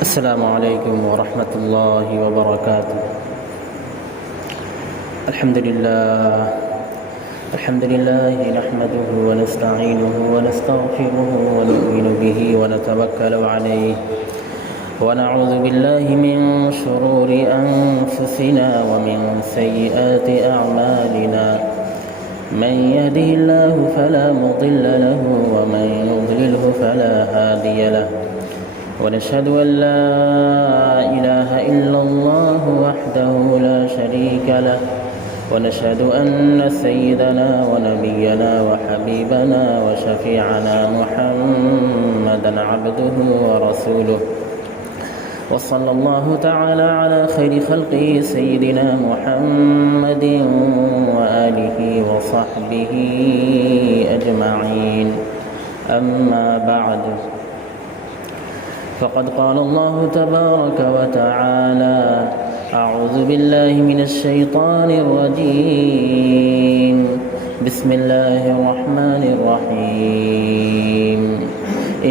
السلام علیکم ورحمۃ اللہ وبرکاتہ۔ الحمد للہ نحمده ونستعینه ونستغفره ونؤمن به ونتوکل علیہ ونعوذ باللہ من شرور انفسنا ومن سیئات اعمالنا من يهده الله فلا مضل له ومن يضلله فلا هادي له ونشهد أن لا إله إلا الله وحده لا شريك له ونشهد أن سيدنا ونبينا وحبيبنا وشفيعنا محمدا عبده ورسوله وصلى الله تعالى على خير خلقه سيدنا محمد وآله وصحبه أجمعين، أما بعد فقد قال الله تبارك وتعالى: أعوذ بالله من الشيطان الرجيم، بسم الله الرحمن الرحيم،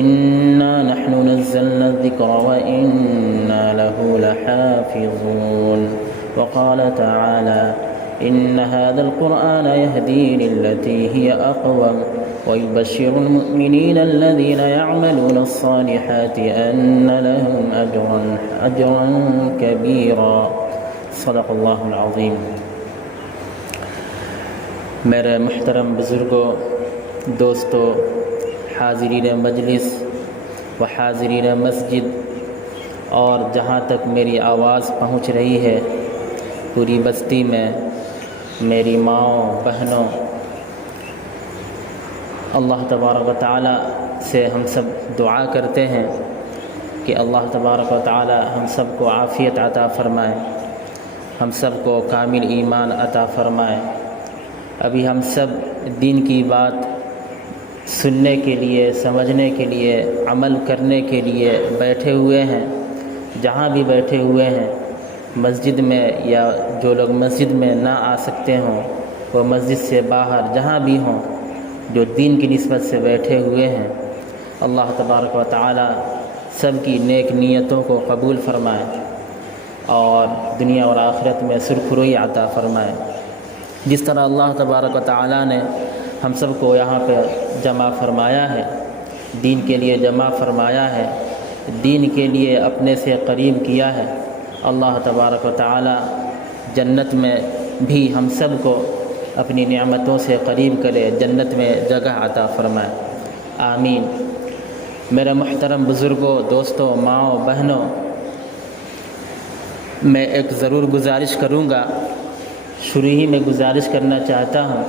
إنا نحن نزلنا الذكر وإنا له لحافظون، وقال تعالى: إن هذا القرآن يهدي للتي هي أقوم ويبشر المؤمنين الذين يعملون الصالحات أن لهم أجرا كبيرا، صدق اللہ العظیم۔ میرے محترم بزرگوں، دوستوں، حاضرین مجلس و حاضرین مسجد، اور جہاں تک میری آواز پہنچ رہی ہے پوری بستی میں، میری ماؤں، بہنوں، اللہ تبارک و تعالی سے ہم سب دعا کرتے ہیں کہ اللہ تبارک و تعالی ہم سب کو عافیت عطا فرمائے، ہم سب کو کامل ایمان عطا فرمائے۔ ابھی ہم سب دین کی بات سننے کے لیے، سمجھنے کے لیے، عمل کرنے کے لیے بیٹھے ہوئے ہیں۔ جہاں بھی بیٹھے ہوئے ہیں، مسجد میں یا جو لوگ مسجد میں نہ آ سکتے ہوں وہ مسجد سے باہر جہاں بھی ہوں، جو دین کی نسبت سے بیٹھے ہوئے ہیں، اللہ تبارک و تعالی سب کی نیک نیتوں کو قبول فرمائے اور دنیا اور آخرت میں سرخروئی عطا فرمائے۔ جس طرح اللہ تبارک و تعالی نے ہم سب کو یہاں پہ جمع فرمایا ہے، دین کے لیے جمع فرمایا ہے، دین کے لیے اپنے سے قریب کیا ہے، اللہ تبارک و تعالی جنت میں بھی ہم سب کو اپنی نعمتوں سے قریب کرے، جنت میں جگہ عطا فرمائے، آمین۔ میرے محترم بزرگوں، دوستوں، ماؤں، بہنوں، میں ایک ضرور گزارش کروں گا، شروع ہی میں گزارش کرنا چاہتا ہوں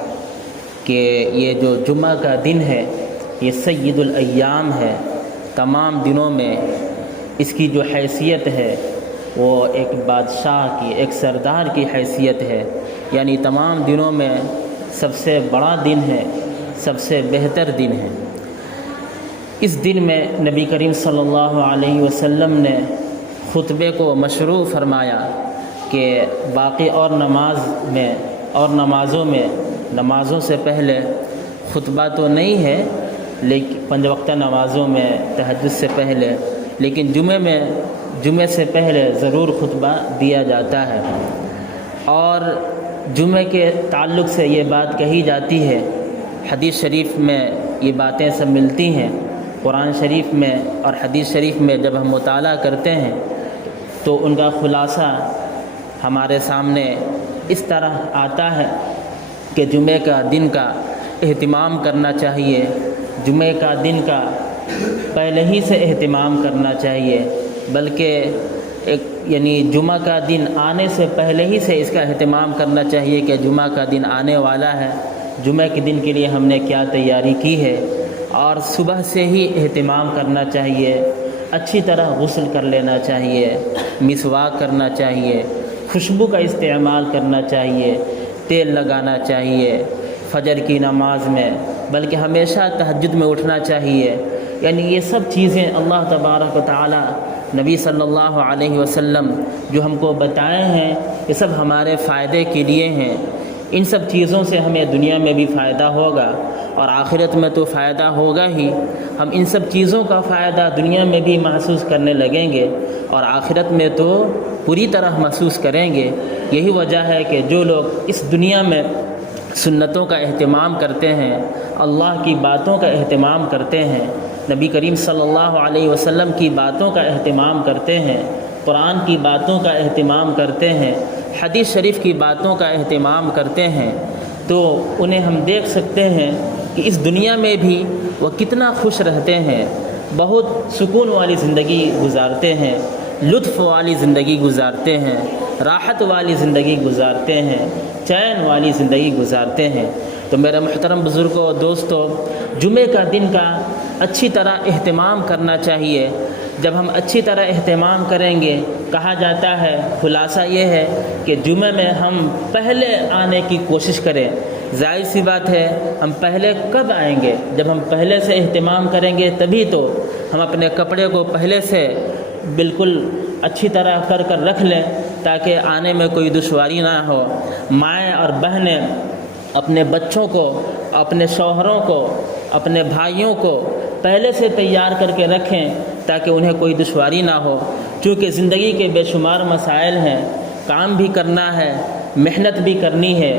کہ یہ جو جمعہ کا دن ہے یہ سید الایام ہے۔ تمام دنوں میں اس کی جو حیثیت ہے وہ ایک بادشاہ کی، ایک سردار کی حیثیت ہے، یعنی تمام دنوں میں سب سے بڑا دن ہے، سب سے بہتر دن ہے۔ اس دن میں نبی کریم صلی اللہ علیہ وسلم نے خطبے کو مشروع فرمایا کہ باقی اور نمازوں میں نمازوں سے پہلے خطبہ تو نہیں ہے، لیکن 5 وقتہ نمازوں میں، تہجد سے پہلے، لیکن جمعے سے پہلے ضرور خطبہ دیا جاتا ہے۔ اور جمعے کے تعلق سے یہ بات کہی جاتی ہے، حدیث شریف میں یہ باتیں سب ملتی ہیں، قرآن شریف میں اور حدیث شریف میں جب ہم مطالعہ کرتے ہیں تو ان کا خلاصہ ہمارے سامنے اس طرح آتا ہے کہ جمعے کا دن کا اہتمام کرنا چاہیے، جمعے کا دن کا پہلے ہی سے اہتمام کرنا چاہیے، بلکہ یعنی جمعہ کا دن آنے سے پہلے ہی سے اس کا اہتمام کرنا چاہیے کہ جمعہ کا دن آنے والا ہے، جمعہ کے دن کے لیے ہم نے کیا تیاری کی ہے، اور صبح سے ہی اہتمام کرنا چاہیے، اچھی طرح غسل کر لینا چاہیے، مسواک کرنا چاہیے، خوشبو کا استعمال کرنا چاہیے، تیل لگانا چاہیے، فجر کی نماز میں، بلکہ ہمیشہ تہجد میں اٹھنا چاہیے۔ یعنی یہ سب چیزیں اللہ تبارک و تعالی، نبی صلی اللہ علیہ وسلم جو ہم کو بتائے ہیں، یہ سب ہمارے فائدے کے لیے ہیں۔ ان سب چیزوں سے ہمیں دنیا میں بھی فائدہ ہوگا اور آخرت میں تو فائدہ ہوگا ہی۔ ہم ان سب چیزوں کا فائدہ دنیا میں بھی محسوس کرنے لگیں گے اور آخرت میں تو پوری طرح محسوس کریں گے۔ یہی وجہ ہے کہ جو لوگ اس دنیا میں سنتوں کا اہتمام کرتے ہیں، اللہ کی باتوں کا اہتمام کرتے ہیں، نبی کریم صلی اللہ علیہ وسلم کی باتوں کا اہتمام کرتے ہیں، قرآن کی باتوں کا اہتمام کرتے ہیں، حدیث شریف کی باتوں کا اہتمام کرتے ہیں، تو انہیں ہم دیکھ سکتے ہیں کہ اس دنیا میں بھی وہ کتنا خوش رہتے ہیں، بہت سکون والی زندگی گزارتے ہیں، لطف والی زندگی گزارتے ہیں، راحت والی زندگی گزارتے ہیں، چین والی زندگی گزارتے ہیں۔ تو میرے محترم بزرگوں اور دوستوں، جمعے کا دن کا اچھی طرح اہتمام کرنا چاہیے۔ جب ہم اچھی طرح اہتمام کریں گے، کہا جاتا ہے، خلاصہ یہ ہے کہ جمعے میں ہم پہلے آنے کی کوشش کریں۔ ظاہر سی بات ہے، ہم پہلے کب آئیں گے؟ جب ہم پہلے سے اہتمام کریں گے تبھی تو ہم اپنے کپڑے کو پہلے سے بالکل اچھی طرح کر رکھ لیں تاکہ آنے میں کوئی دشواری نہ ہو۔ مائیں اور بہنیں اپنے بچوں کو، اپنے شوہروں کو، اپنے بھائیوں کو پہلے سے تیار کر کے رکھیں تاکہ انہیں کوئی دشواری نہ ہو، کیونکہ زندگی کے بے شمار مسائل ہیں، کام بھی کرنا ہے، محنت بھی کرنی ہے،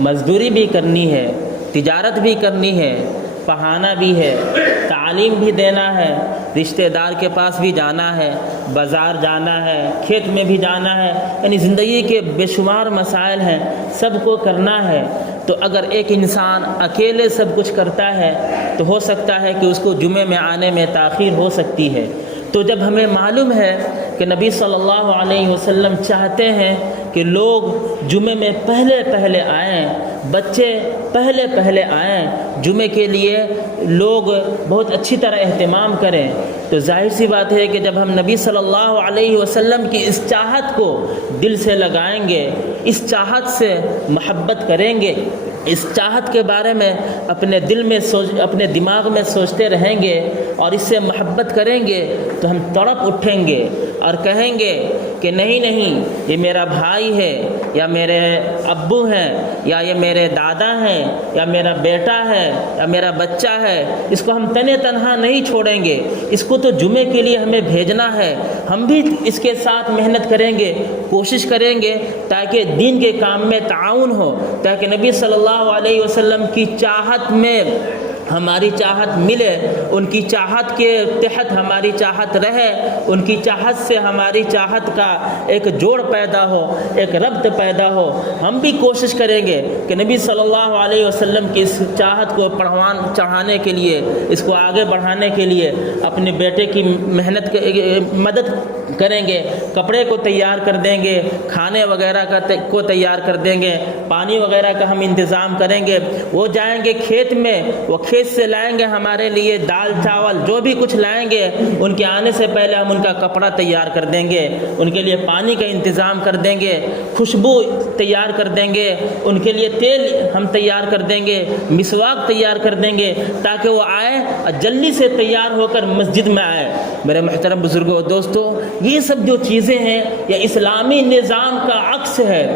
مزدوری بھی کرنی ہے، تجارت بھی کرنی ہے، پڑھانا بھی ہے، تعلیم بھی دینا ہے، رشتہ دار کے پاس بھی جانا ہے، بازار جانا ہے، کھیت میں بھی جانا ہے، یعنی زندگی کے بے شمار مسائل ہیں، سب کو کرنا ہے۔ تو اگر ایک انسان اکیلے سب کچھ کرتا ہے تو ہو سکتا ہے کہ اس کو جمعے میں آنے میں تاخیر ہو سکتی ہے۔ تو جب ہمیں معلوم ہے کہ نبی صلی اللہ علیہ وسلم چاہتے ہیں کہ لوگ جمعے میں پہلے آئیں، بچے پہلے آئیں، جمعے کے لیے لوگ بہت اچھی طرح اہتمام کریں، تو ظاہر سی بات ہے کہ جب ہم نبی صلی اللہ علیہ وسلم کی اس چاہت کو دل سے لگائیں گے، اس چاہت سے محبت کریں گے، اس چاہت کے بارے میں اپنے دل میں اپنے دماغ میں سوچتے رہیں گے اور اس سے محبت کریں گے، تو ہم تڑپ اٹھیں گے اور کہیں گے کہ نہیں، یہ میرا بھائی ہے، یا میرے ابو ہیں، یا یہ میرے دادا ہیں، یا میرا بیٹا ہے، یا میرا بچہ ہے، اس کو ہم تنہا نہیں چھوڑیں گے، اس کو تو جمعے کے لیے ہمیں بھیجنا ہے، ہم بھی اس کے ساتھ محنت کریں گے، کوشش کریں گے تاکہ دین کے کام میں تعاون ہو، تاکہ نبی صلی اللہ علیہ وسلم کی چاہت میں ہماری چاہت ملے، ان کی چاہت کے تحت ہماری چاہت رہے، ان کی چاہت سے ہماری چاہت کا ایک جوڑ پیدا ہو، ایک ربط پیدا ہو۔ ہم بھی کوشش کریں گے کہ نبی صلی اللہ علیہ وسلم کی اس چاہت کو چڑھانے کے لیے، اس کو آگے بڑھانے کے لیے اپنے بیٹے کی محنت مدد کریں گے، کپڑے کو تیار کر دیں گے، کھانے وغیرہ کو تیار کر دیں گے، پانی وغیرہ کا ہم انتظام کریں گے، وہ جائیں گے کھیت میں، وہ کھیت سے لائیں گے ہمارے لیے دال چاول جو بھی کچھ لائیں گے، ان کے آنے سے پہلے ہم ان کا کپڑا تیار کر دیں گے، ان کے لیے پانی کا انتظام کر دیں گے، خوشبو تیار کر دیں گے، ان کے لیے تیل ہم تیار کر دیں گے، مسواک تیار کر دیں گے، تاکہ وہ آئے اور جلدی سے تیار ہو کر مسجد میں آئے۔ میرے محترم بزرگوں اور دوستوں، یہ سب جو چیزیں ہیں یہ اسلامی نظام کا عکس ہے۔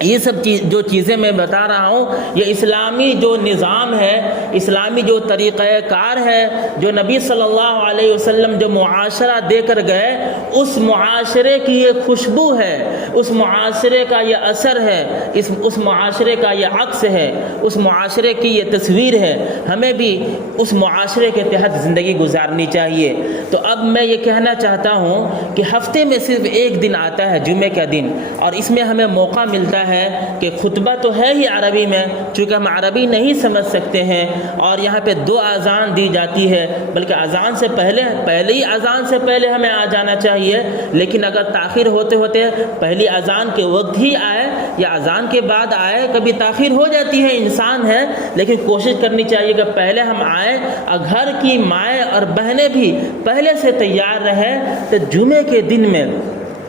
یہ سب جو چیزیں میں بتا رہا ہوں، یہ اسلامی جو نظام ہے، اسلامی جو طریقہ کار ہے، جو نبی صلی اللہ علیہ وسلم جو معاشرہ دے کر گئے، اس معاشرے کی یہ خوشبو ہے، اس معاشرے کا یہ اثر ہے، اس معاشرے کا یہ عکس ہے، اس معاشرے کی یہ تصویر ہے۔ ہمیں بھی اس معاشرے کے تحت زندگی گزارنی چاہیے۔ تو اب میں یہ کہنا چاہتا ہوں کہ ہفتے میں صرف ایک دن آتا ہے، جمعے کا دن، اور اس میں ہمیں موقع ملتا ہے کہ خطبہ تو ہے ہی عربی میں، چونکہ ہم عربی نہیں سمجھ سکتے ہیں، اور یہاں پہ 2 اذان دی جاتی ہے، بلکہ اذان سے پہلے ہی اذان سے پہلے ہمیں آ جانا چاہیے، لیکن اگر تاخیر ہوتے پہلی اذان کے وقت ہی آئے یا اذان کے بعد آئے، کبھی تاخیر ہو جاتی ہے، انسان ہے، لیکن کوشش کرنی چاہیے کہ پہلے ہم آئیں، اور گھر کی مائیں اور بہنیں بھی پہلے سے تیار رہیں، تو جمعے کے دن میں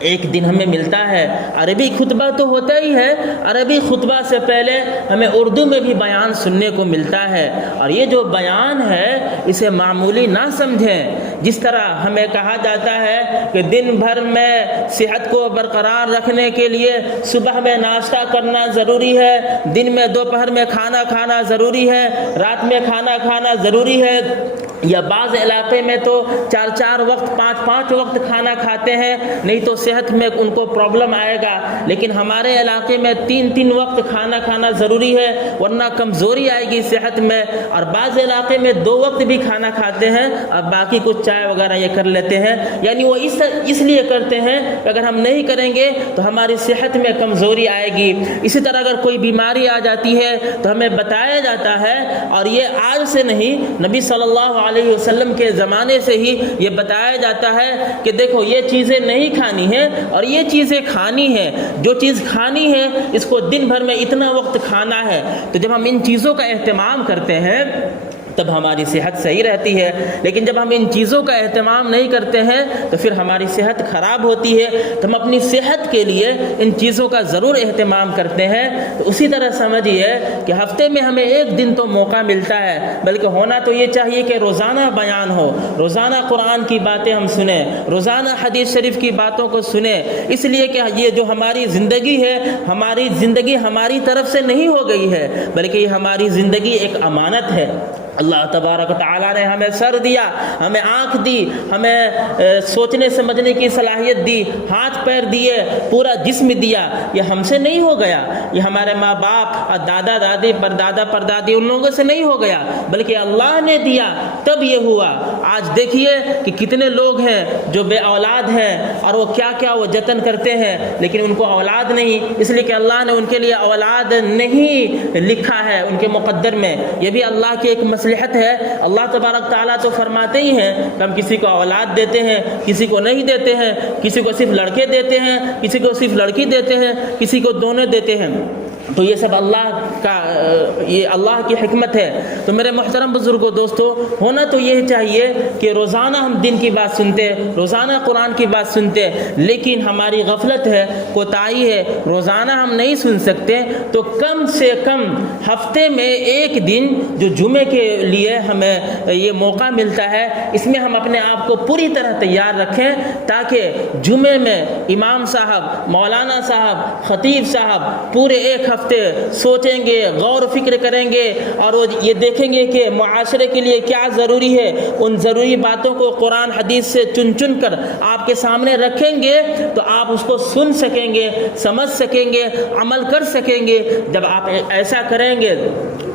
ایک دن ہمیں ملتا ہے۔ عربی خطبہ تو ہوتا ہی ہے، عربی خطبہ سے پہلے ہمیں اردو میں بھی بیان سننے کو ملتا ہے، اور یہ جو بیان ہے اسے معمولی نہ سمجھیں، جس طرح ہمیں کہا جاتا ہے کہ دن بھر میں صحت کو برقرار رکھنے کے لیے صبح میں ناشتہ کرنا ضروری ہے، دن میں دوپہر میں کھانا کھانا ضروری ہے، رات میں کھانا کھانا ضروری ہے، یا بعض علاقے میں تو 4 وقت 5 وقت کھانا کھاتے ہیں، نہیں تو صحت میں ان کو پرابلم آئے گا، لیکن ہمارے علاقے میں 3 وقت کھانا کھانا ضروری ہے ورنہ کمزوری آئے گی صحت میں، اور بعض علاقے میں 2 وقت بھی کھانا کھاتے ہیں اور باقی کچھ چائے وغیرہ یہ کر لیتے ہیں، یعنی وہ اس لیے کرتے ہیں کہ اگر ہم نہیں کریں گے تو ہماری صحت میں کمزوری آئے گی۔ اسی طرح اگر کوئی بیماری آ جاتی ہے تو ہمیں بتایا جاتا ہے، اور یہ آج سے نہیں، نبی صلی اللہ علیہ وسلم کے زمانے سے ہی یہ بتایا جاتا ہے کہ دیکھو یہ چیزیں نہیں کھانی ہیں اور یہ چیزیں کھانی ہیں، جو چیز کھانی ہے اس کو دن بھر میں اتنا وقت کھانا ہے۔ تو جب ہم ان چیزوں کا اہتمام کرتے ہیں تب ہماری صحت صحیح رہتی ہے، لیکن جب ہم ان چیزوں کا اہتمام نہیں کرتے ہیں تو پھر ہماری صحت خراب ہوتی ہے۔ تو ہم اپنی صحت کے لیے ان چیزوں کا ضرور اہتمام کرتے ہیں۔ تو اسی طرح سمجھیے کہ ہفتے میں ہمیں 1 دن تو موقع ملتا ہے، بلکہ ہونا تو یہ چاہیے کہ روزانہ بیان ہو، روزانہ قرآن کی باتیں ہم سنیں، روزانہ حدیث شریف کی باتوں کو سنیں، اس لیے کہ یہ جو ہماری زندگی ہے، ہماری زندگی ہماری طرف سے نہیں ہو گئی ہے، بلکہ یہ ہماری زندگی ایک امانت ہے۔ اللہ تبارک و تعالیٰ نے ہمیں سر دیا، ہمیں آنکھ دی، ہمیں سوچنے سمجھنے کی صلاحیت دی، ہاتھ پیر دیے، پورا جسم دیا، یہ ہم سے نہیں ہو گیا، یہ ہمارے ماں باپ اور دادا دادی پردادا پردادی ان لوگوں سے نہیں ہو گیا، بلکہ اللہ نے دیا تب یہ ہوا۔ آج دیکھیے کہ کتنے لوگ ہیں جو بے اولاد ہیں اور وہ کیا وہ جتن کرتے ہیں، لیکن ان کو اولاد نہیں، اس لیے کہ اللہ نے ان کے لیے اولاد نہیں لکھا ہے ان کے مقدر میں۔ یہ بھی اللہ کی ایک مصلحت ہے۔ اللہ تبارک تعالیٰ تو فرماتے ہی ہیں کہ ہم کسی کو اولاد دیتے ہیں، کسی کو نہیں دیتے ہیں، کسی کو صرف لڑکے دیتے ہیں، کسی کو صرف لڑکی دیتے ہیں، کسی کو دونوں دیتے ہیں۔ تو یہ سب یہ اللہ کی حکمت ہے۔ تو میرے محترم بزرگوں دوستو، ہونا تو یہ چاہیے کہ روزانہ ہم دین کی بات سنتے، روزانہ قرآن کی بات سنتے، لیکن ہماری غفلت ہے، کوتاہی ہے، روزانہ ہم نہیں سن سکتے، تو کم سے کم ہفتے میں 1 دن جو جمعے کے لیے ہمیں یہ موقع ملتا ہے، اس میں ہم اپنے آپ کو پوری طرح تیار رکھیں، تاکہ جمعے میں امام صاحب، مولانا صاحب، خطیب صاحب پورے 1 ہفتے سوچیں گے، غور و فکر کریں گے، اور وہ یہ دیکھیں گے کہ معاشرے کے لیے کیا ضروری ہے، ان ضروری باتوں کو قرآن حدیث سے چن کر آپ کے سامنے رکھیں گے، تو آپ اس کو سن سکیں گے، سمجھ سکیں گے، عمل کر سکیں گے۔ جب آپ ایسا کریں گے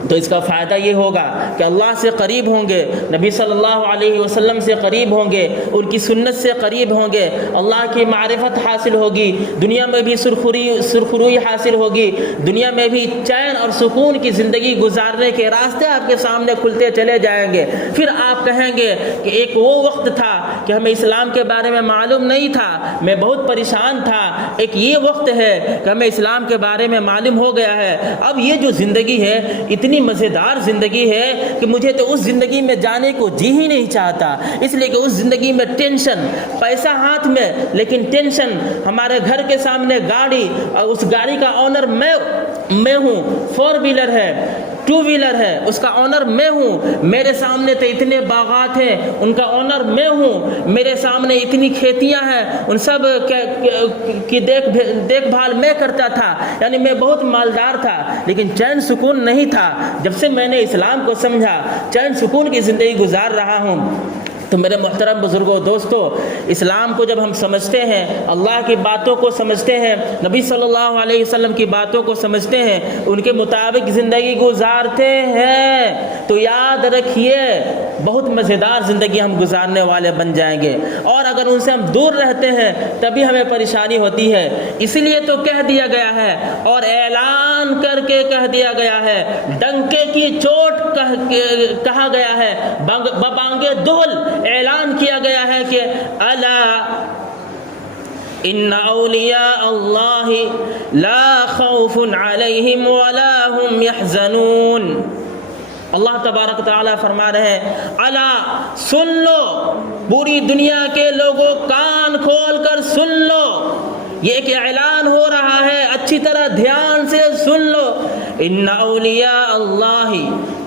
تو اس کا فائدہ یہ ہوگا کہ اللہ سے قریب ہوں گے، نبی صلی اللہ علیہ وسلم سے قریب ہوں گے، ان کی سنت سے قریب ہوں گے، اللہ کی معرفت حاصل ہوگی، دنیا میں بھی سرخروئی حاصل ہوگی، دنیا میں بھی چین اور سکون کی زندگی گزارنے کے راستے آپ کے سامنے کھلتے چلے جائیں گے۔ پھر آپ کہیں گے کہ ایک وہ وقت تھا کہ ہمیں اسلام کے بارے میں معلوم نہیں تھا، میں بہت پریشان تھا، ایک یہ وقت ہے کہ ہمیں اسلام کے بارے میں معلوم ہو گیا ہے۔ اب یہ جو زندگی ہے اتنی مزیدار زندگی ہے کہ مجھے تو اس زندگی میں جانے کو جی ہی نہیں چاہتا، اس لیے کہ اس زندگی میں ٹینشن، پیسہ ہاتھ میں لیکن ٹینشن، ہمارے گھر کے سامنے گاڑی اور اس گاڑی کا آنر میں ہوں، 4 ویلر ہے، 2 ویلر ہے، اس کا آنر میں ہوں، میرے سامنے تو اتنے باغات ہیں، ان کا آنر میں ہوں، میرے سامنے اتنی کھیتیاں ہیں، ان سب کی دیکھ بھال میں کرتا تھا، یعنی میں بہت مالدار تھا، لیکن چین سکون نہیں تھا۔ جب سے میں نے اسلام کو سمجھا، چین سکون کی زندگی گزار رہا ہوں۔ تو میرے محترم بزرگوں دوستو، اسلام کو جب ہم سمجھتے ہیں، اللہ کی باتوں کو سمجھتے ہیں، نبی صلی اللہ علیہ وسلم کی باتوں کو سمجھتے ہیں، ان کے مطابق زندگی گزارتے ہیں، تو یاد رکھیے بہت مزیدار زندگی ہم گزارنے والے بن جائیں گے، اور اگر ان سے ہم دور رہتے ہیں تبھی ہمیں پریشانی ہوتی ہے۔ اسی لیے تو کہہ دیا گیا ہے اور اعلان کر کے کہہ دیا گیا ہے، ڈنکے کی چوٹ کہا گیا ہے، ببانگے دہل اعلان کیا گیا ہے کہ الا ان اولیاء اللہ لا خوف علیہم ولا هم يحزنون۔ اللہ تبارک تعالیٰ فرما رہے ہیں، الا سن لو، پوری دنیا کے لوگوں کان کھول کر سن لو، یہ ایک اعلان ہو رہا ہے، اچھی طرح دھیان سے سن لو ان اولیاء اللہ،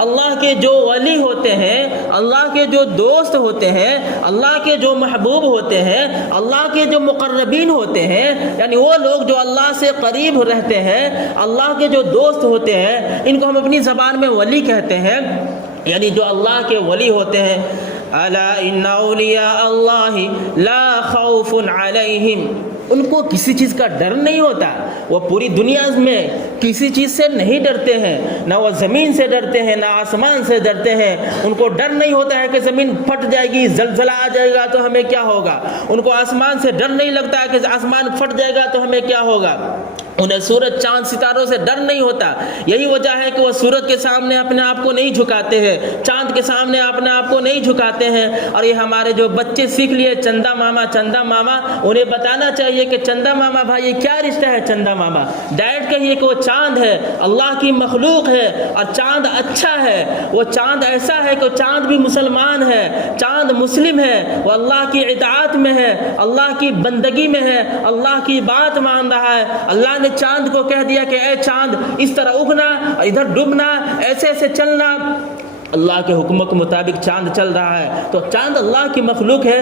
اللہ کے جو ولی ہوتے ہیں، اللہ کے جو دوست ہوتے ہیں، اللہ کے جو محبوب ہوتے ہیں، اللہ کے جو مقربین ہوتے ہیں، یعنی وہ لوگ جو اللہ سے قریب رہتے ہیں، اللہ کے جو دوست ہوتے ہیں، ان کو ہم اپنی زبان میں ولی کہتے ہیں، یعنی جو اللہ کے ولی ہوتے ہیں. الا ان اولیاء اللہ لا خوف علیہم، ان کو کسی چیز کا ڈر نہیں ہوتا، وہ پوری دنیا میں کسی چیز سے نہیں ڈرتے ہیں، نہ وہ زمین سے ڈرتے ہیں نہ آسمان سے ڈرتے ہیں. ان کو ڈر نہیں ہوتا ہے کہ زمین پھٹ جائے گی، زلزلہ آ جائے گا تو ہمیں کیا ہوگا. ان کو آسمان سے ڈر نہیں لگتا ہے کہ آسمان پھٹ جائے گا تو ہمیں کیا ہوگا. انہیں سورج چاند ستاروں سے ڈر نہیں ہوتا. یہی وجہ ہے کہ وہ سورج کے سامنے اپنے آپ کو نہیں جھکاتے ہیں، چاند کے سامنے اپنے آپ کو نہیں جھکاتے ہیں. اور یہ ہمارے جو بچے سیکھ لیے چندا ماما چندا ماما، انہیں بتانا چاہیے کہ چندا ماما بھائی یہ کیا رشتہ ہے. چندا ماما ڈائریکٹ کہیے کہ وہ چاند ہے، اللہ کی مخلوق ہے، اور چاند اچھا ہے. وہ چاند ایسا ہے کہ چاند بھی مسلمان ہے، چاند مسلم ہے، وہ اللہ کی اطاعت میں ہے، اللہ کی بندگی میں ہے، اللہ کی بات مان رہا ہے. اللہ نے چاند کو کہہ دیا کہ اے چاند اس طرح اگنا، ادھر ڈوبنا، ایسے ایسے چلنا. اللہ کے حکم کے مطابق چاند چل رہا ہے. تو چاند اللہ کی مخلوق ہے،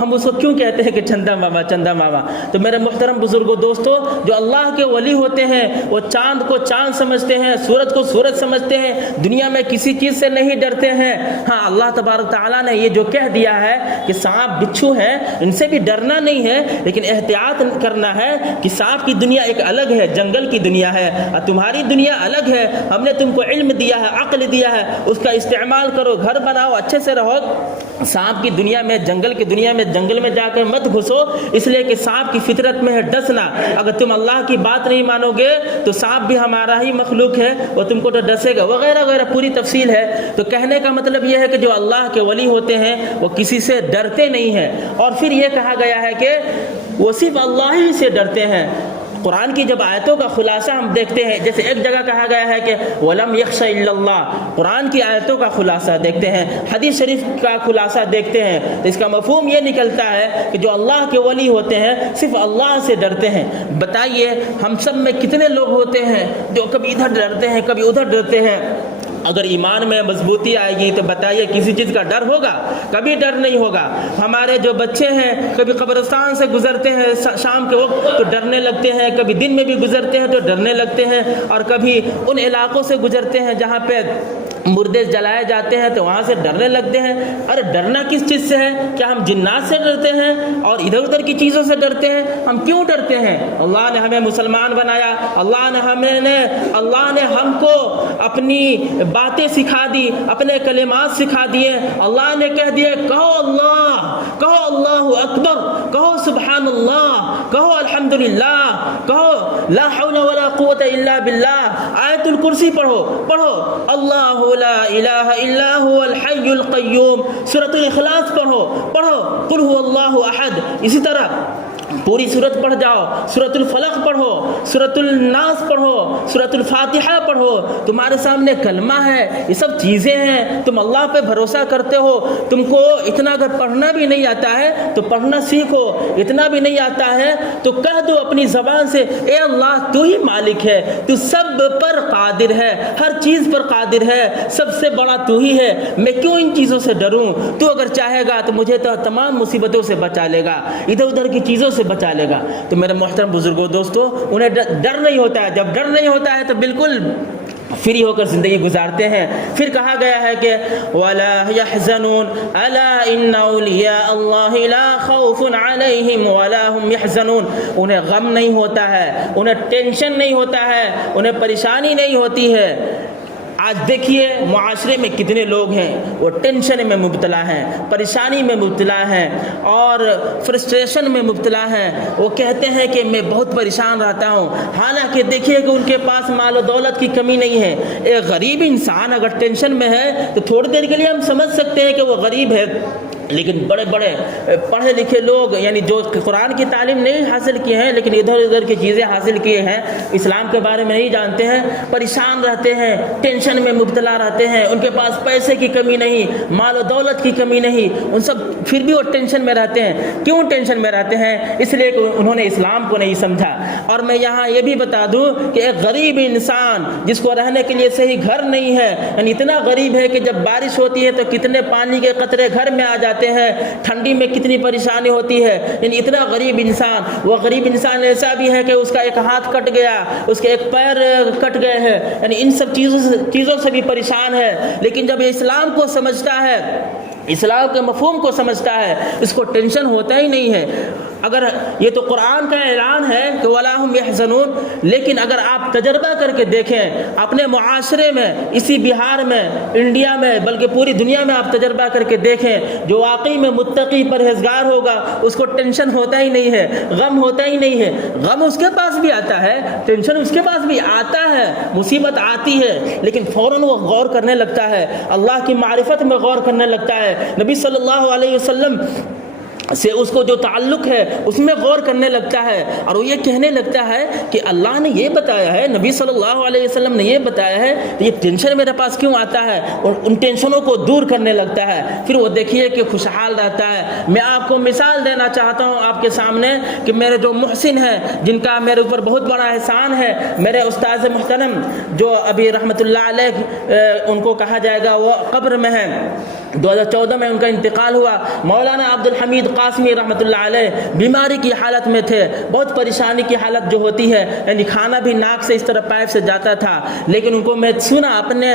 ہم اس کو کیوں کہتے ہیں کہ چندا ماما چندا ماما. تو میرے محترم بزرگوں دوستوں، جو اللہ کے ولی ہوتے ہیں وہ چاند کو چاند سمجھتے ہیں، سورج کو سورج سمجھتے ہیں، دنیا میں کسی چیز سے نہیں ڈرتے ہیں. ہاں اللہ تبارک تعالیٰ نے یہ جو کہہ دیا ہے کہ سانپ بچھو ہیں ان سے بھی ڈرنا نہیں ہے، لیکن احتیاط کرنا ہے کہ سانپ کی دنیا ایک الگ ہے، جنگل کی دنیا ہے، اور تمہاری دنیا الگ ہے. ہم نے تم کو علم دیا ہے، عقل دیا ہے، اس کا استعمال کرو، گھر بناؤ، اچھے سے رہو. سانپ کی دنیا میں، جنگل کی دنیا میں، جنگل میں جا کر مت گھسو، اس لیے کہ سانپ کی فطرت میں ہے ڈسنا. اگر تم اللہ کی بات نہیں مانو گے تو سانپ بھی ہمارا ہی مخلوق ہے، وہ تم کو تو ڈسے گا، وغیرہ وغیرہ پوری تفصیل ہے. تو کہنے کا مطلب یہ ہے کہ جو اللہ کے ولی ہوتے ہیں وہ کسی سے ڈرتے نہیں ہیں. اور پھر یہ کہا گیا ہے کہ وہ صرف اللہ ہی سے ڈرتے ہیں. قرآن کی جب آیتوں کا خلاصہ ہم دیکھتے ہیں، جیسے ایک جگہ کہا گیا ہے کہ وَلَمْ يَخْشَ إِلَّا اللَّهِ، قرآن کی آیتوں کا خلاصہ دیکھتے ہیں، حدیث شریف کا خلاصہ دیکھتے ہیں، تو اس کا مفہوم یہ نکلتا ہے کہ جو اللہ کے ولی ہوتے ہیں صرف اللہ سے ڈرتے ہیں. بتائیے ہم سب میں کتنے لوگ ہوتے ہیں جو کبھی ادھر ڈرتے ہیں کبھی ادھر ڈرتے ہیں. اگر ایمان میں مضبوطی آئے گی تو بتائیے کسی چیز کا ڈر ہوگا؟ کبھی ڈر نہیں ہوگا. ہمارے جو بچے ہیں کبھی قبرستان سے گزرتے ہیں شام کے وقت تو ڈرنے لگتے ہیں، کبھی دن میں بھی گزرتے ہیں تو ڈرنے لگتے ہیں، اور کبھی ان علاقوں سے گزرتے ہیں جہاں پہ مردے جلائے جاتے ہیں تو وہاں سے ڈرنے لگتے ہیں. ارے ڈرنا کس چیز سے ہے؟ کیا ہم جنات سے ڈرتے ہیں اور ادھر ادھر کی چیزوں سے ڈرتے ہیں؟ ہم کیوں ڈرتے ہیں؟ اللہ نے ہمیں مسلمان بنایا، اللہ نے ہم کو اپنی باتیں سکھا دی، اپنے کلمات سکھا دیے. اللہ نے کہہ دیے کہو اللہ، کہو اللہ اکبر، کہو سبحان اللہ، کہو الحمدللہ، کہو لا حول ولا قوت الا باللہ. آیت الکرسی پڑھو اللہ لا الہ الا هو الحی القیوم. سورۃ الاخلاص پڑھو قل هو اللہ احد. اسی طرح پوری سورت پڑھ جاؤ، سورۃ الفلق پڑھو، سورۃ الناس پڑھو، سورۃ الفاتحہ پڑھو. تمہارے سامنے کلمہ ہے، یہ سب چیزیں ہیں. تم اللہ پہ بھروسہ کرتے ہو. تم کو اتنا اگر پڑھنا بھی نہیں آتا ہے تو پڑھنا سیکھو، اتنا بھی نہیں آتا ہے تو کہہ دو اپنی زبان سے اے اللہ تو ہی مالک ہے، تو سب پر قادر ہے، ہر چیز پر قادر ہے، سب سے بڑا تو ہی ہے. میں کیوں ان چیزوں سے ڈروں؟ تو اگر چاہے گا تو مجھے تو تمام مصیبتوں سے بچا لے گا، ادھر ادھر کی چیزوں سے بچا لے گا. تو میرے محترم بزرگوں دوستوں، انہیں ڈر نہیں ہوتا ہے. جب ڈر نہیں ہوتا ہے تو بالکل فری ہو کر زندگی گزارتے ہیں. پھر کہا گیا ہے کہ وَلَا يَحْزَنُونَ أَلَا إِنَّ أَوْلِيَاءَ اللَّهِ لَا خَوْفٌ عَلَيْهِمْ وَلَا هُمْ يَحْزَنُونَ. انہیں غم نہیں ہوتا ہے، انہیں ٹینشن نہیں ہوتا ہے، انہیں پریشانی نہیں ہوتی ہے. آج دیکھیے معاشرے میں کتنے لوگ ہیں وہ ٹینشن میں مبتلا ہیں، پریشانی میں مبتلا ہیں اور فرسٹریشن میں مبتلا ہیں. وہ کہتے ہیں کہ میں بہت پریشان رہتا ہوں، حالانکہ دیکھیے کہ ان کے پاس مال و دولت کی کمی نہیں ہے. ایک غریب انسان اگر ٹینشن میں ہے تو تھوڑی دیر کے لیے ہم سمجھ سکتے ہیں کہ وہ غریب ہے، لیکن بڑے بڑے پڑھے لکھے لوگ یعنی جو قرآن کی تعلیم نہیں حاصل کیے ہیں لیکن ادھر ادھر کی چیزیں حاصل کیے ہیں، اسلام کے بارے میں نہیں جانتے ہیں، پریشان رہتے ہیں، ٹینشن میں مبتلا رہتے ہیں، ان کے پاس پیسے کی کمی نہیں، مال و دولت کی کمی نہیں، ان سب پھر بھی وہ ٹینشن میں رہتے ہیں۔ کیوں ٹینشن میں رہتے ہیں؟ اس لیے کہ انہوں نے اسلام کو نہیں سمجھا۔ اور میں یہاں یہ بھی بتا دوں کہ ایک غریب انسان جس کو رہنے کے لیے صحیح گھر نہیں ہے، یعنی اتنا غریب ہے کہ جب بارش ہوتی ہے تو کتنے پانی کے قطرے گھر میں آ جاتے ہیں، ٹھنڈی میں کتنی پریشانی ہوتی ہے، یعنی اتنا غریب انسان، وہ غریب انسان ایسا بھی ہے کہ اس کا ایک ہاتھ کٹ گیا، اس کے ایک پیر کٹ گئے ہیں، یعنی ان سب چیزوں سے بھی پریشان ہے، لیکن جب یہ اسلام کو سمجھتا ہے، اسلام کے مفہوم کو سمجھتا ہے، اس کو ٹینشن ہوتا ہی نہیں ہے۔ اگر یہ تو قرآن کا اعلان ہے کہ وَلَا هُمْ يَحْزَنُونَ، لیکن اگر آپ تجربہ کر کے دیکھیں اپنے معاشرے میں، اسی بہار میں، انڈیا میں، بلکہ پوری دنیا میں آپ تجربہ کر کے دیکھیں، جو واقعی میں متقی پرہیزگار ہوگا اس کو ٹینشن ہوتا ہی نہیں ہے، غم ہوتا ہی نہیں ہے۔ غم اس کے پاس بھی آتا ہے، ٹینشن اس کے پاس بھی آتا ہے، مصیبت آتی ہے، لیکن فوراً وہ غور کرنے لگتا ہے، اللہ کی معرفت میں غور کرنے لگتا ہے، نبی صلی اللہ علیہ وسلم سے اس کو جو تعلق ہے اس میں غور کرنے لگتا ہے، اور وہ یہ کہنے لگتا ہے کہ اللہ نے یہ بتایا ہے، نبی صلی اللہ علیہ وسلم نے یہ بتایا ہے، یہ ٹینشن میرے پاس کیوں آتا ہے، اور ان ٹینشنوں کو دور کرنے لگتا ہے، پھر وہ دیکھیے کہ خوشحال رہتا ہے۔ میں آپ کو مثال دینا چاہتا ہوں آپ کے سامنے کہ میرے جو محسن ہیں، جن کا میرے اوپر بہت بڑا احسان ہے، میرے استاذ محترم جو ابھی رحمۃ اللہ علیہ ان کو کہا جائے گا وہ قبر میں ہیں، 2014 میں ان کا انتقال ہوا، مولانا عبد الحمید قاسمی رحمۃ اللہ علیہ بیماری کی حالت میں تھے، بہت پریشانی کی حالت جو ہوتی ہے، یعنی کھانا بھی ناک سے اس طرح پائپ سے جاتا تھا، لیکن ان کو میں سنا، اپنے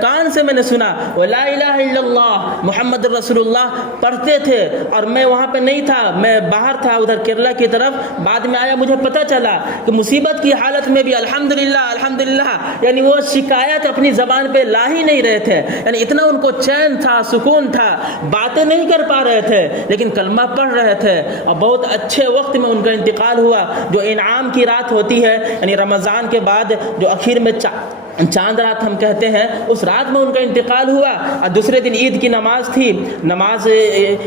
کان سے میں نے سنا وہ لا الہ الا اللہ محمد رسول اللہ پڑھتے تھے، اور میں وہاں پہ نہیں تھا، میں باہر تھا ادھر کیرلا کی طرف، بعد میں آیا مجھے پتہ چلا کہ مصیبت کی حالت میں بھی الحمدللہ الحمدللہ، یعنی وہ شکایت اپنی زبان پہ لا ہی نہیں رہے تھے، یعنی اتنا ان کو چین تھا، سکون تھا، باتیں نہیں کر پا رہے تھے لیکن کلمہ پڑھ رہے تھے، اور بہت اچھے وقت میں ان کا انتقال ہوا، جو انعام کی رات ہوتی ہے، یعنی رمضان کے بعد جو اخیر میں چاند رات ہم کہتے ہیں، اس رات میں ان کا انتقال ہوا، اور دوسرے دن عید کی نماز تھی،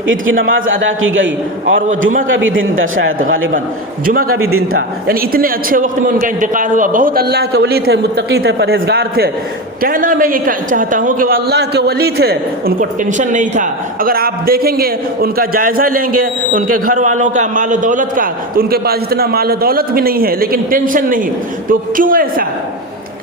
عید کی نماز ادا کی گئی، اور وہ جمعہ کا بھی دن تھا، شاید غالباً جمعہ کا بھی دن تھا، یعنی اتنے اچھے وقت میں ان کا انتقال ہوا، بہت اللہ کے ولی تھے، متقی تھے، پرہیزگار تھے۔ کہنا میں یہ چاہتا ہوں کہ وہ اللہ کے ولی تھے، ان کو ٹینشن نہیں تھا۔ اگر آپ دیکھیں گے، ان کا جائزہ لیں گے، ان کے گھر والوں کا مال و دولت کا، تو ان کے پاس اتنا مال و دولت بھی نہیں ہے لیکن ٹینشن نہیں، تو کیوں ایسا؟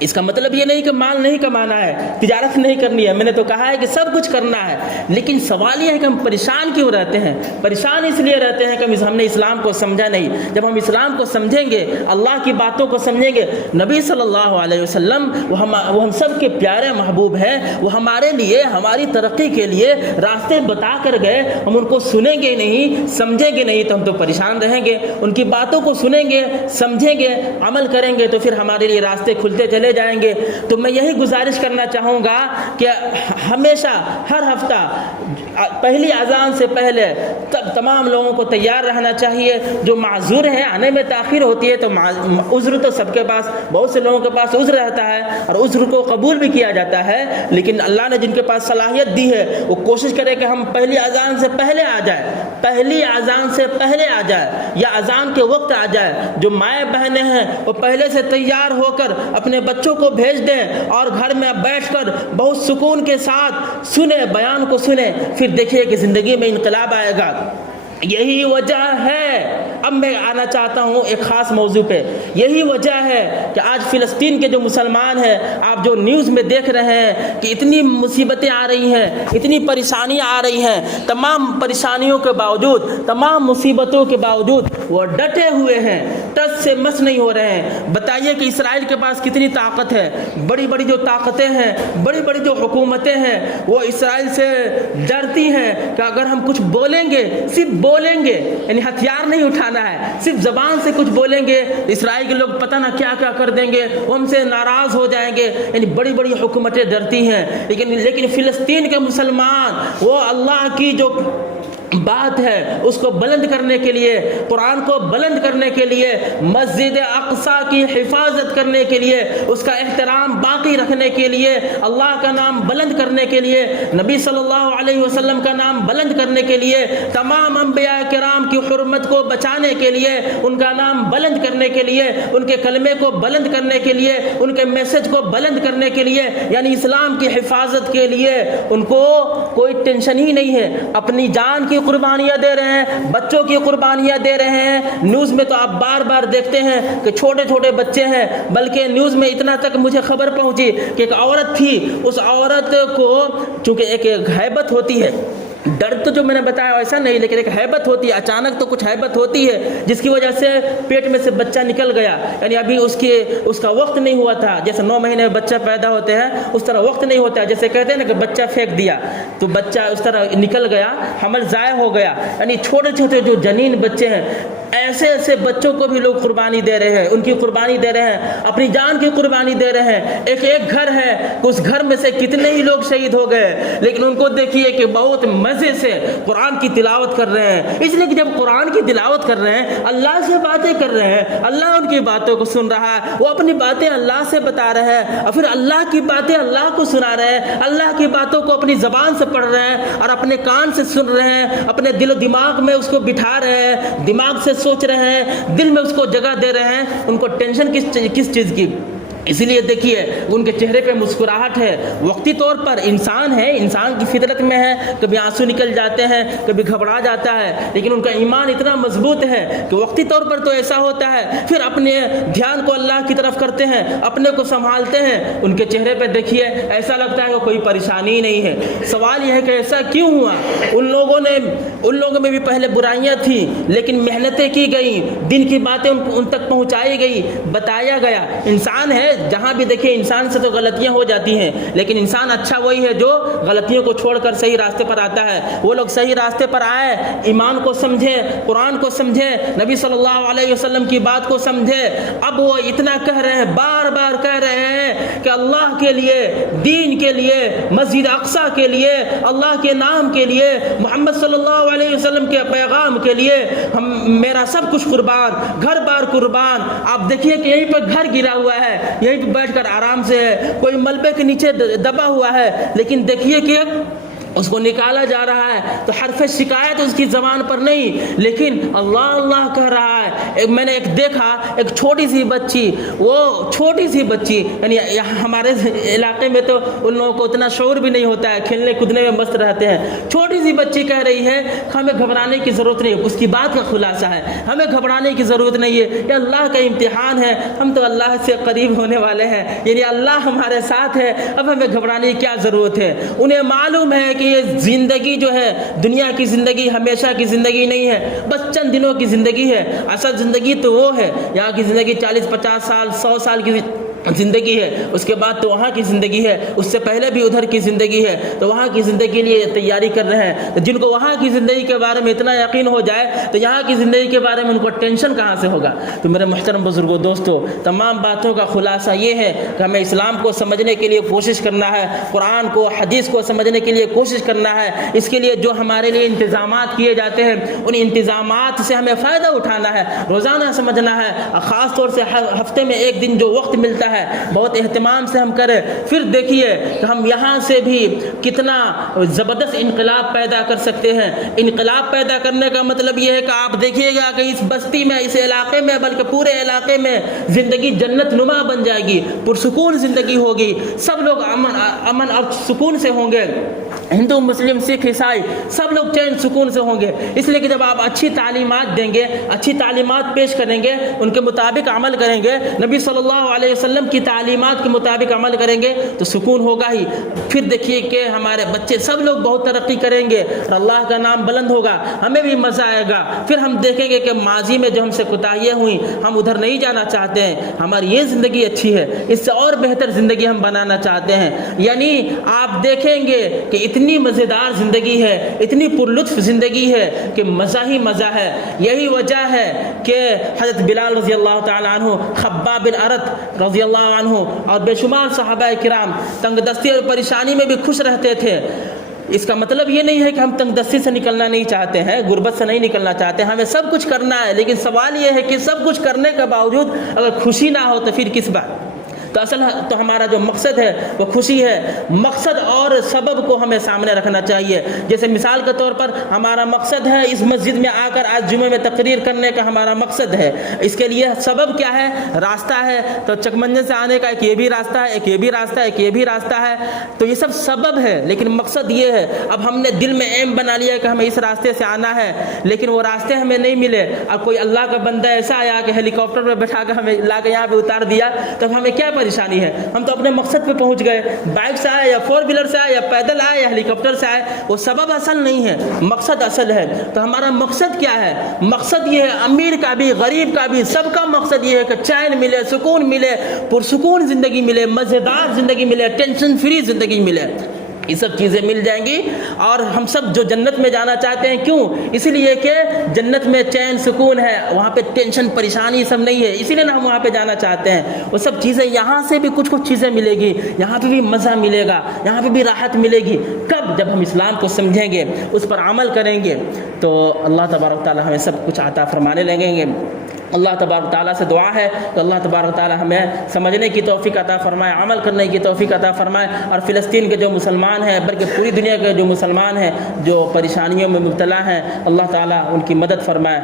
اس کا مطلب یہ نہیں کہ مال نہیں کمانا ہے، تجارت نہیں کرنی ہے، میں نے تو کہا ہے کہ سب کچھ کرنا ہے، لیکن سوال یہ ہے کہ ہم پریشان کیوں رہتے ہیں؟ پریشان اس لیے رہتے ہیں کہ ہم نے اسلام کو سمجھا نہیں۔ جب ہم اسلام کو سمجھیں گے، اللہ کی باتوں کو سمجھیں گے، نبی صلی اللہ علیہ وسلم وہ ہم سب کے پیارے محبوب ہیں، وہ ہمارے لیے، ہماری ترقی کے لیے راستے بتا کر گئے، ہم ان کو سنیں گے نہیں، سمجھیں گے نہیں تو ہم تو پریشان رہیں گے۔ ان کی باتوں کو سنیں گے، سمجھیں گے، عمل کریں گے تو پھر ہمارے لیے راستے کھلتے چلے جائیں گے۔ تو میں یہی گزارش کرنا چاہوں گا کہ ہمیشہ ہر ہفتہ پہلی اذان سے پہلے تمام لوگوں کو تیار رہنا چاہیے۔ جو معذور ہیں، آنے میں تاخیر ہوتی ہے تو عذر تو سب کے پاس، بہت سے لوگوں کے پاس عذر رہتا ہے اور عذر کو قبول بھی کیا جاتا ہے، لیکن اللہ نے جن کے پاس صلاحیت دی ہے وہ کوشش کرے کہ ہم پہلی اذان سے پہلے آ جائیں، پہلی اذان سے پہلے آ جائے یا اذان کے وقت آ جائے۔ جو مائیں بہنیں ہیں وہ پہلے سے تیار ہو کر اپنے بچوں کو بھیج دیں اور گھر میں بیٹھ کر بہت سکون کے ساتھ سنیں، بیان کو سنیں، پھر دیکھیے کہ زندگی میں انقلاب آئے گا۔ یہی وجہ ہے، اب میں آنا چاہتا ہوں ایک خاص موضوع پہ، یہی وجہ ہے کہ آج فلسطین کے جو مسلمان ہیں، آپ جو نیوز میں دیکھ رہے ہیں کہ اتنی مصیبتیں آ رہی ہیں، اتنی پریشانیاں آ رہی ہیں، تمام پریشانیوں کے باوجود، تمام مصیبتوں کے باوجود وہ ڈٹے ہوئے ہیں، ٹس سے مس نہیں ہو رہے ہیں۔ بتائیے کہ اسرائیل کے پاس کتنی طاقت ہے، بڑی بڑی جو طاقتیں ہیں، بڑی بڑی جو حکومتیں ہیں، وہ اسرائیل سے ڈرتی ہیں کہ اگر ہم کچھ بولیں گے، صرف بولیں گے، یعنی ہتھیار نہیں اٹھانا ہے، صرف زبان سے کچھ بولیں گے، اسرائیل کے لوگ پتہ نہ کیا کیا کر دیں گے، وہ ہم سے ناراض ہو جائیں گے، یعنی بڑی بڑی حکومتیں ڈرتی ہیں۔ لیکن فلسطین کے مسلمان وہ اللہ کی جو بات ہے اس کو بلند کرنے کے لیے، قرآن کو بلند کرنے کے لیے، مسجد اقصی کی حفاظت کرنے کے لیے، اس کا احترام باقی رکھنے کے لیے، اللہ کا نام بلند کرنے کے لیے، نبی صلی اللہ علیہ وسلم کا نام بلند کرنے کے لیے، تمام انبیاء کرام کی حرمت کو بچانے کے لیے، ان کا نام بلند کرنے کے لیے، ان کے کلمے کو بلند کرنے کے لیے، ان کے میسج کو بلند کرنے کے لیے، یعنی اسلام کی حفاظت کے لیے ان کو کوئی ٹینشن ہی نہیں ہے۔ اپنی جان کی قربانیاں دے رہے ہیں، بچوں کی قربانیاں دے رہے ہیں۔ نیوز میں تو آپ بار بار دیکھتے ہیں کہ چھوٹے چھوٹے بچے ہیں، بلکہ نیوز میں اتنا تک مجھے خبر پہنچی کہ ایک عورت تھی، اس عورت کو چونکہ ایک ہیبت ہوتی ہے، ڈر تو جو میں نے بتایا ایسا نہیں، لیکن ایک ہیبت ہوتی ہے، اچانک تو کچھ ہیبت ہوتی ہے جس کی وجہ سے پیٹ میں سے بچہ نکل گیا، یعنی ابھی اس کا وقت نہیں ہوا تھا، جیسے 9 مہینے میں بچہ پیدا ہوتے ہیں اس طرح وقت نہیں ہوتا ہے، جیسے کہتے ہیں نا کہ بچہ پھینک دیا تو بچہ اس طرح نکل گیا، حمل ضائع ہو گیا، یعنی چھوٹے چھوٹے جو جنین بچے ہیں، ایسے ایسے بچوں کو بھی لوگ قربانی دے رہے ہیں، ان کی قربانی دے رہے ہیں، اپنی جان کی قربانی دے رہے ہیں۔ ایک گھر ہے، اس گھر میں سے کتنے ہی لوگ شہید ہو گئے، لیکن ان کو دیکھیے کہ بہت مزے سے قرآن کی تلاوت کر رہے ہیں، اس لیے کہ جب قرآن کی تلاوت کر رہے ہیں، اللہ سے باتیں کر رہے ہیں، اللہ ان کی باتوں کو سن رہا ہے، وہ اپنی باتیں اللہ سے بتا رہے ہیں، اور پھر اللہ کی باتیں اللہ کو سنا رہے ہیں، اللہ کی باتوں کو اپنی زبان سے پڑھ رہے ہیں اور اپنے کان سے سن رہے ہیں، اپنے دل و دماغ میں اس کو بٹھا رہے ہیں، دماغ سے سوچ رہے ہیں، دل میں اس کو جگہ دے رہے ہیں۔ ان کو ٹینشن کس چیز کی؟ اسی لیے دیکھیے ان کے چہرے پہ مسکراہٹ ہے، وقتی طور پر انسان ہے، انسان کی فطرت میں ہے، کبھی آنسو نکل جاتے ہیں، کبھی گھبرا جاتا ہے، لیکن ان کا ایمان اتنا مضبوط ہے کہ وقتی طور پر تو ایسا ہوتا ہے، پھر اپنے دھیان کو اللہ کی طرف کرتے ہیں، اپنے کو سنبھالتے ہیں، ان کے چہرے پہ دیکھیے ایسا لگتا ہے کہ کوئی پریشانی نہیں ہے۔ سوال یہ ہے کہ ایسا کیوں ہوا؟ ان لوگوں میں بھی پہلے برائیاں تھیں، لیکن محنتیں کی گئیں، دین کی باتیں ان تک پہنچائی گئی، بتایا گیا۔ انسان ہے، جہاں بھی دیکھیں انسان سے تو غلطیاں ہو جاتی ہیں، لیکن انسان اچھا وہی ہے جو غلطیوں کو چھوڑ کر صحیح راستے پر آتا ہے۔ وہ لوگ صحیح راستے پر آئے، ایمان کو سمجھے، قرآن کو سمجھے، نبی صلی اللہ علیہ وسلم کی بات کو سمجھے۔ اب وہ اتنا کہہ رہے ہیں، بار بار کہہ رہے ہیں کہ اللہ کے لیے، دین کے لیے، مسجد اقصی کے لیے، اللہ کے نام کے لیے، محمد صلی اللہ علیہ وسلم کے پیغام کے لیے میرا سب کچھ قربان، گھر بار قربان۔ آپ دیکھیے کہ یہیں پہ گھر گرا ہوا ہے، یہیں پہ بیٹھ کر آرام سے ہے، کوئی ملبے کے نیچے دبا ہوا ہے، لیکن دیکھیے کہ اس کو نکالا جا رہا ہے تو حرف شکایت اس کی زبان پر نہیں، لیکن اللہ اللہ کہہ رہا ہے۔ میں نے دیکھا ایک چھوٹی سی بچی، وہ چھوٹی سی بچی، یعنی ہمارے علاقے میں تو ان لوگوں کو اتنا شعور بھی نہیں ہوتا ہے، کھیلنے کودنے میں مست رہتے ہیں۔ چھوٹی سی بچی کہہ رہی ہے ہمیں گھبرانے کی ضرورت نہیں، اس کی بات کا خلاصہ ہے ہمیں گھبرانے کی ضرورت نہیں ہے، یہ اللہ کا امتحان ہے، ہم تو اللہ سے قریب ہونے والے ہیں، یعنی اللہ ہمارے ساتھ ہے، اب ہمیں گھبرانے کی کیا ضرورت ہے۔ انہیں معلوم ہے کہ یہ زندگی جو ہے دنیا کی زندگی ہمیشہ کی زندگی نہیں ہے، بس چند دنوں کی زندگی ہے، اصل زندگی تو وہ ہے، یہاں کی زندگی 40-50 سال 100 سال کی زندگی ہے، اس کے بعد تو وہاں کی زندگی ہے، اس سے پہلے بھی ادھر کی زندگی ہے، تو وہاں کی زندگی کے لیے تیاری کر رہے ہیں۔ جن کو وہاں کی زندگی کے بارے میں اتنا یقین ہو جائے تو یہاں کی زندگی کے بارے میں ان کو ٹینشن کہاں سے ہوگا؟ تو میرے محترم بزرگوں، دوستو، تمام باتوں کا خلاصہ یہ ہے کہ ہمیں اسلام کو سمجھنے کے لیے کوشش کرنا ہے، قرآن کو، حدیث کو سمجھنے کے لیے کوشش کرنا ہے۔ اس کے لیے جو ہمارے لیے انتظامات کیے جاتے ہیں ان انتظامات سے ہمیں فائدہ اٹھانا ہے، روزانہ سمجھنا ہے، خاص طور سے ہفتے میں ایک دن جو وقت ملتا ہے بہت اہتمام سے ہم کریں۔ پھر دیکھیے کہ ہم یہاں سے بھی کتنا زبردست انقلاب پیدا کر سکتے ہیں۔ انقلاب پیدا کرنے کا مطلب یہ ہے کہ آپ دیکھیے گا کہ اس بستی میں، اس علاقے میں، بلکہ پورے علاقے میں زندگی جنت نما بن جائے گی، پرسکون زندگی ہوگی، سب لوگ امن اور سکون سے ہوں گے، ہندو مسلم سکھ عیسائی سب لوگ چین سکون سے ہوں گے۔ اس لیے کہ جب آپ اچھی تعلیمات دیں گے، اچھی تعلیمات پیش کریں گے، ان کے مطابق عمل کریں گے، نبی صلی اللہ علیہ وسلم کی تعلیمات کے مطابق عمل کریں گے تو سکون ہوگا ہی۔ پھر دیکھیے کہ ہمارے بچے سب لوگ بہت ترقی کریں گے اور اللہ کا نام بلند ہوگا، ہمیں بھی مزہ آئے گا۔ پھر ہم دیکھیں گے کہ ماضی میں جو ہم سے کوتاہیاں ہوئیں ہم ادھر نہیں جانا چاہتے ہیں، ہماری یہ زندگی اچھی ہے، اس سے اور بہتر زندگی ہم بنانا چاہتے ہیں۔ یعنی آپ دیکھیں گے کہ اتنی مزیدار زندگی ہے، اتنی پرلطف زندگی ہے کہ مزہ ہی مزہ ہے۔ یہی وجہ ہے کہ حضرت بلال رضی اللہ تعالیٰ عنہ، خباب بن ارت رضی اللہ عنہ اور بے شمار صحابہ کرام تنگ دستی اور پریشانی میں بھی خوش رہتے تھے۔ اس کا مطلب یہ نہیں ہے کہ ہم تنگ دستی سے نکلنا نہیں چاہتے ہیں، غربت سے نہیں نکلنا چاہتے، ہمیں سب کچھ کرنا ہے، لیکن سوال یہ ہے کہ سب کچھ کرنے کے باوجود اگر خوشی نہ ہو تو پھر کس بات؟ تو ہمارا جو مقصد ہے وہ خوشی ہے۔ مقصد اور سبب کو ہمیں سامنے رکھنا چاہیے۔ جیسے مثال کے طور پر ہمارا مقصد ہے اس مسجد میں آ کر آج جمعے میں تقریر کرنے کا ہمارا مقصد ہے، اس کے لیے سبب کیا ہے؟ راستہ ہے، تو چک منجن سے آنے کا ایک یہ بھی راستہ ہے، ایک یہ بھی راستہ ہے، ایک یہ بھی راستہ ہے، تو یہ سب سبب ہے، لیکن مقصد یہ ہے۔ اب ہم نے دل میں ایم بنا لیا کہ ہمیں اس راستے سے آنا ہے، لیکن وہ راستے ہمیں نہیں ملے۔ اب کوئی اللہ کا بندہ ایسا آیا کہ ہیلی کاپٹر پہ بٹھا کر ہمیں لا کے یہاں پہ اتار دیا، تو ہمیں کیا پریشانی ہے؟ ہم تو اپنے مقصد پہ پہنچ گئے، بائک سے آئے یا 4 ویلر سے آئے یا پیدل آئے یا ہیلی کاپٹر سے آئے، وہ سبب اصل نہیں ہے، مقصد اصل ہے۔ تو ہمارا مقصد کیا ہے؟ مقصد یہ ہے، امیر کا بھی غریب کا بھی سب کا مقصد یہ ہے کہ چین ملے، سکون ملے، پرسکون زندگی ملے، مزیدار زندگی ملے، ٹینشن فری زندگی ملے۔ یہ سب چیزیں مل جائیں گی اور ہم سب جو جنت میں جانا چاہتے ہیں، کیوں؟ اس لیے کہ جنت میں چین سکون ہے، وہاں پہ ٹینشن پریشانی سب نہیں ہے، اسی لیے ہم وہاں پہ جانا چاہتے ہیں۔ وہ سب چیزیں یہاں سے بھی کچھ چیزیں ملے گی، یہاں پہ بھی مزہ ملے گا، یہاں پہ بھی راحت ملے گی۔ کب؟ جب ہم اسلام کو سمجھیں گے، اس پر عمل کریں گے، تو اللہ تبارک و تعالی ہمیں سب کچھ عطا فرمانے لگیں گے۔ اللہ تبارک تعالیٰ سے دعا ہے کہ اللہ تبارک تعالیٰ ہمیں سمجھنے کی توفیق عطا فرمائے، عمل کرنے کی توفیق عطا فرمائے، اور فلسطین کے جو مسلمان ہیں، بلکہ پوری دنیا کے جو مسلمان ہیں جو پریشانیوں میں مبتلا ہیں، اللہ تعالیٰ ان کی مدد فرمائے۔